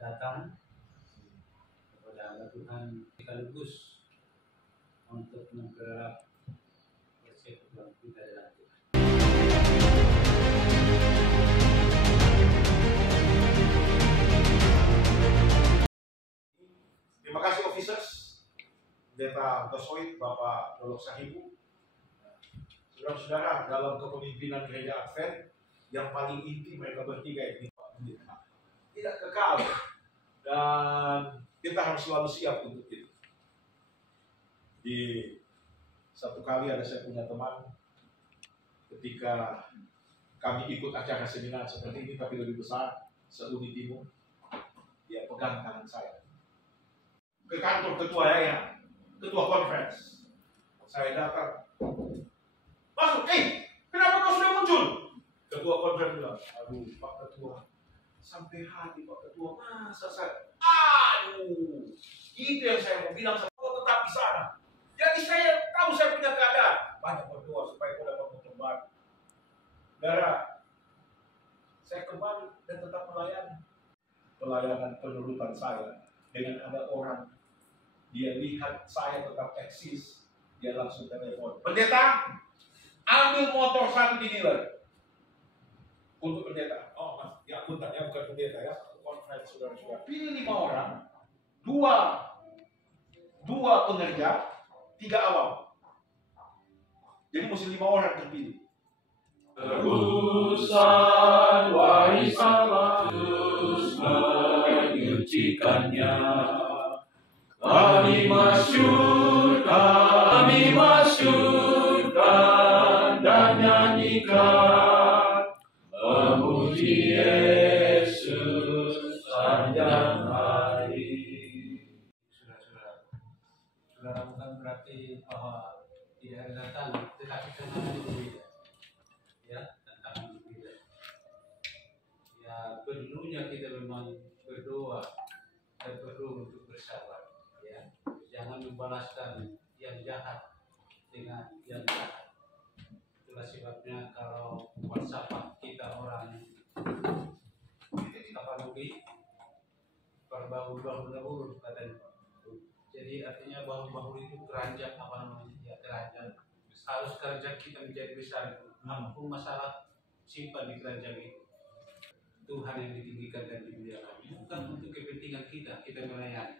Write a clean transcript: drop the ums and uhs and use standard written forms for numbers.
datang kepada hamba Tuhan sekaligus untuk memperoleh persekutuan kita dalam Tuhan. Terima kasih officers, Pendeta Tosoid, Bapak Dolok Sahibu. Saudara-saudara, dalam kepemimpinan gereja Advent yang paling inti mereka bertiga ini Pak Pendeta. Tidak kekal dan kita harus selalu siap untuk itu. Di satu kali ada saya punya teman, ketika kami ikut acara seminar seperti ini tapi lebih besar, se-Uni Timur, dia pegang tangan saya ke kantor ketua yayasan, ketua conference. Saya datang, masuk, kenapa kau sudah muncul? Ketua conference bilang, aduh Pak Ketua, sampai hati Pak Ketua, masa saya, itu yang saya mau bilang, sama kau tetap di sana. Jadi saya tahu saya punya keadaan, banyak berdoa supaya kau dapat motor baru. Saudara, saya kembali dan tetap melayani. Pelayanan penurutan saya dengan ada orang, dia lihat saya tetap eksis, dia langsung telepon, pendeta, ambil motor satu di dealer untuk pendeta. Oh mas, ya akuntan ya, bukan pendeta ya, konferensi saudara-saudara. Pilih 5 orang, dua pengerja, 3 awam. Jadi mesti 5 orang terpilih. Terusan warisan terus menyucikannya. Kami masyurkan dan nyanyikan memuji Yesus sepanjang hari. Saudara, bukan berarti bahwa tidak ada datang, tetapi karena berbeda. Ya, tentang berbeda. Ya, perlunya kita memang berdoa dan perlu untuk bersabar. Ya, jangan membalaskan yang jahat dengan yang jahat. Itulah sebabnya kalau falsafah kita orang Tapanuki berbahu-bahu katanya. Jadi artinya bahu-bahu itu keranjang keranjang. Harus keranjang kita menjadi besar. Apapun masalah simpan di keranjang itu. Tuhan yang ditinggikan dan dimuliakan. Bukan untuk kepentingan kita melayani.